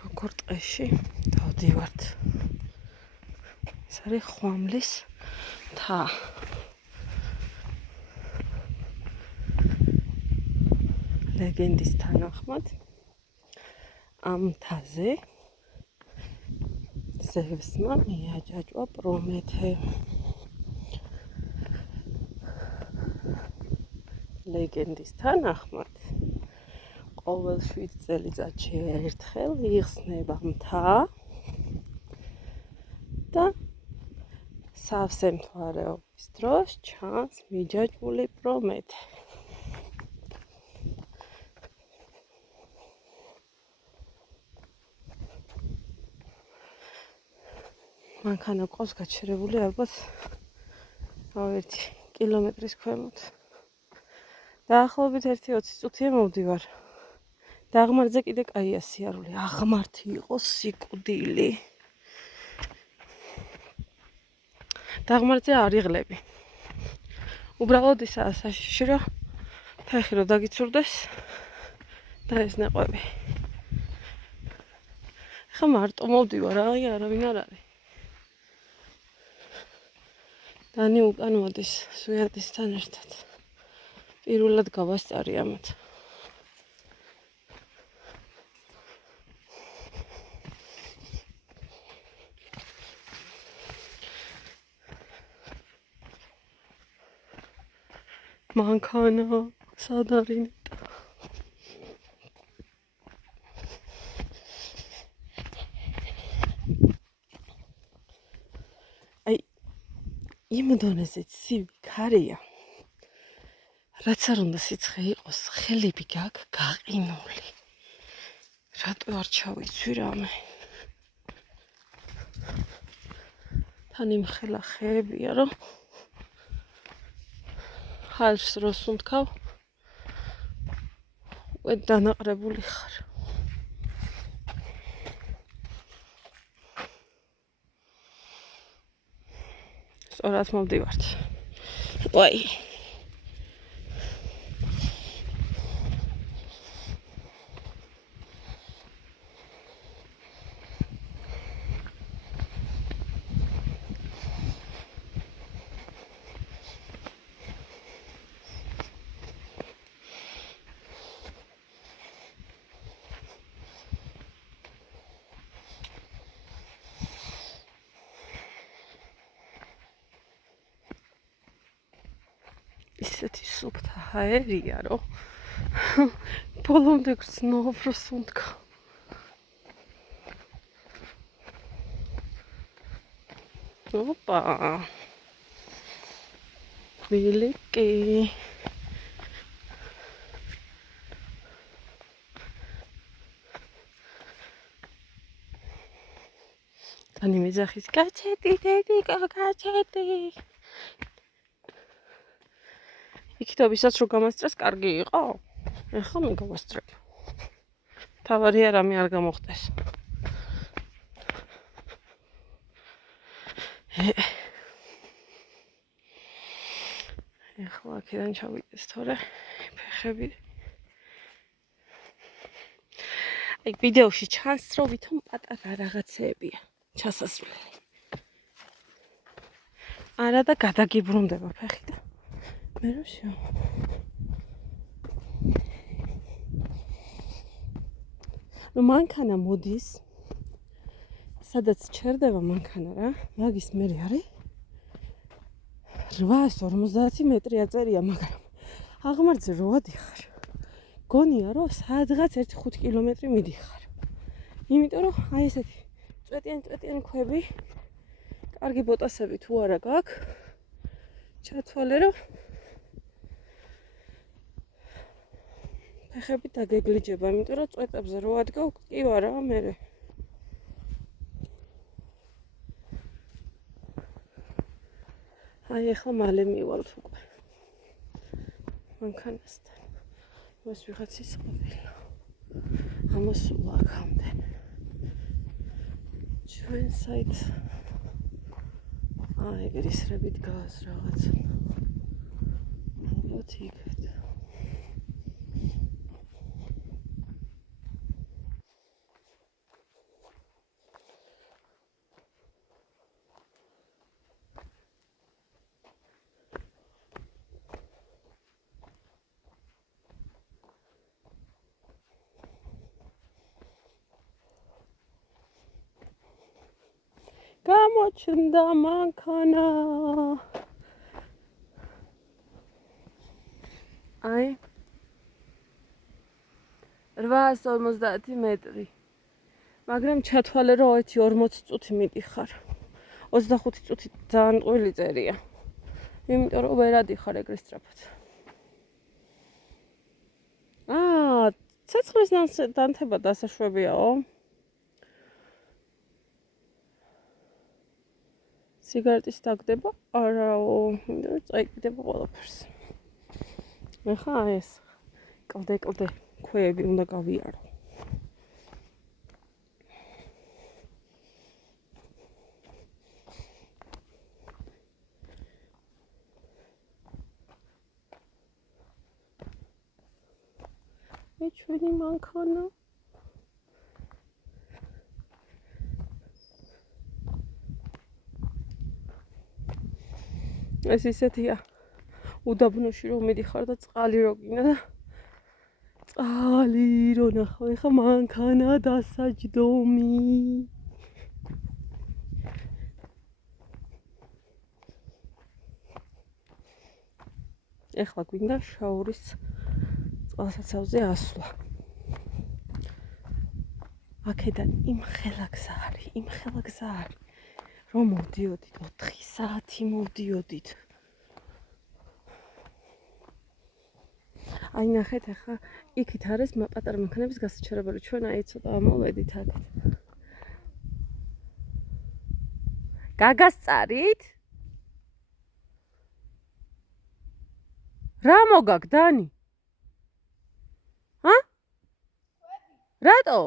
როგორ ტყეში დავდივართ. ეს არის ხვამლის მთა. ლეგენდის თანახმად ამ მთაზე ზევსმა მიაჯაჭვა პრომეთე. ლეგენდის თანახმად ყოველ 7 წელიწადში ერთხელ იხსნება მთა და სავსე მთვარეობის დროს ჩანს მიჯაჭვული პრომეთე. მანქანა ყავს გაჩერებული ალბათ 1 კილომეტრის ქვემოთ. დაახლოებით 1-20 წუთია მოვდივარ. დაღმართზე კიდე კაია სიარული. აღმართი იყო სიკვდილი. დაღმართზე არ იღლები. უბრალოდ ისაა საშიში, რომ ფეხი რომ დაგიცურდეს და ეს ნეყვები. ხა მარტო მოვდივარ, არავინ არ არის. დანი უკან მოდის სვიატისთან ერთად. პირველად გავასწარი ამათ. მანქანა სად არის ნეტა? იმ დონეზე ცივი ქარია. რაც არ უნდა სიცხე იყოს, ხელები გაქვს გაყინული. რატო არ ჩავიცვი რამე? თან იმხელა ხეებია, რომ ხალხს რო სუნთქავ, უკეთ დანაყრებული ხარ. სწორად მოვდივართ. ვაი. ისეთი სუფთა ჰაერია, რომ ბოლომდე გრძნობ, რომ სუნთქავ. ოპა. ბილიკი. დანი მეძახის, გაჩეტი, დედიკა, გაჩეტი. იქითობისაც რო გამასწრეს, კარგი იყო? ეხლა მე გავასწრებ. თავარია რამე არ გამოხდეს. ეხლა აქედან ჩავიდეს თორე ფეხები. აი ვიდეოში ჩანს, რომ ვითომ პატარა რაღაცეებია ჩასასვლელი. არა და გადაგიბრუნდება ფეხი და მე რო შევ. ნუ მანქანა მოდის. სადაც ჩერდება მანქანა რა. მაგის მერე არის 850 მეტრი აწერია, მაგრამ აღმართზე რო ვადიხარ. გონია რომ სადღაც 1-5 კილომეტრი მიდიხარ. იმიტომ რომ აი ესეთი წვეტიანი ქვები, კარგი ბოტასები თუ არა გაქვს, ჩათვალე რომ ფეხები დაგეგლიჯება, იმიტომ რომ წვეტებზე რო ადგავ, კი ვარა მერე. აი ახლა მალე მივალთ უკვე მანქანასთან. მას ვიღაც ისყოვილა. ამოსულა აქამდე. ჩვენ საით ეგრისრებით გას რაღაცა. ალბათ იქეთ. გამოჩნდა მანქანა. აი 850 მეტრი. მაგრამ ჩათვალე რომ 40 წუთი მიდიხარ. 25 წუთი ძალიან ტყუილი წერია. იმიტომ რომ ვერ ადიხარ ეგრე სწრაფად. ცეცხლის დანთება დასაშვებიაო. სიგარეტის დაგდება? არაო, იმიტომ რომ წაიკიდება ყველაფერს. ეხლა ეს კლდე ქვეები უნდა გავიარო. ჩვენი მანქანა ეს ისეთია უდაბნოში რომ მიდიხარ და წყალი რო გინდა და წყალი რო ნახო ეხა მანქანა დასაჯდომი ეხლა გვინდა შაურის წყალსაცავზე ასვლა. აქედან იმხელა გზა არის. რომ მოვდიოდით 4 საათი მოვდიოდით. აი ნახეთ ახლა იქით არის პატარა მანქანების გასაჩერებელი. ჩვენ აი ცოტა ამოვედით აქეთ. გაგას წარით? რა მოგაგ დანი? რატო?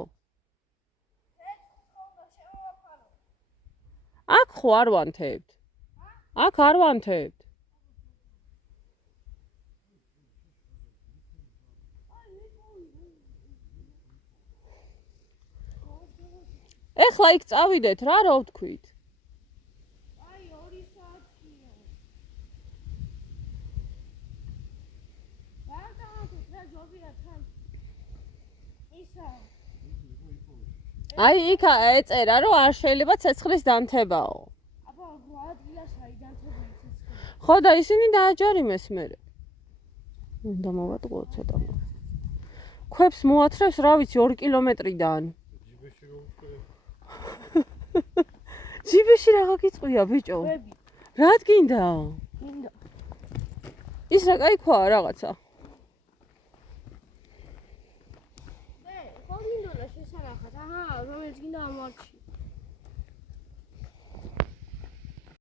აქ ხო არ ვანთებთ. აქ არ ვანთებთ. ეხლა იქ წავიდეთ რა ვთქვით? აი 2 საათია. ვანთებთ რა ჯობია თან. აი იქ ეწერა რომ არ შეიძლება ცეცხლის დანთებაო. აბა რა ადგილას არის დანთებული ცეცხლი? ხო და ისინი დააჯარიმეს მერე. უნდა მოვატყუო ცოტა. ქვებს მოათრევს რა ვიცი 2 კილომეტრიდან. ჯიბეში რა გაგიწყვია ბიჭო? რა გინდა? გინდა. ის რა კაი ქვაა რაღაცა. ხომ გინდოდა შესანახად? აჰა, რომელიც გინდა ამარჩი.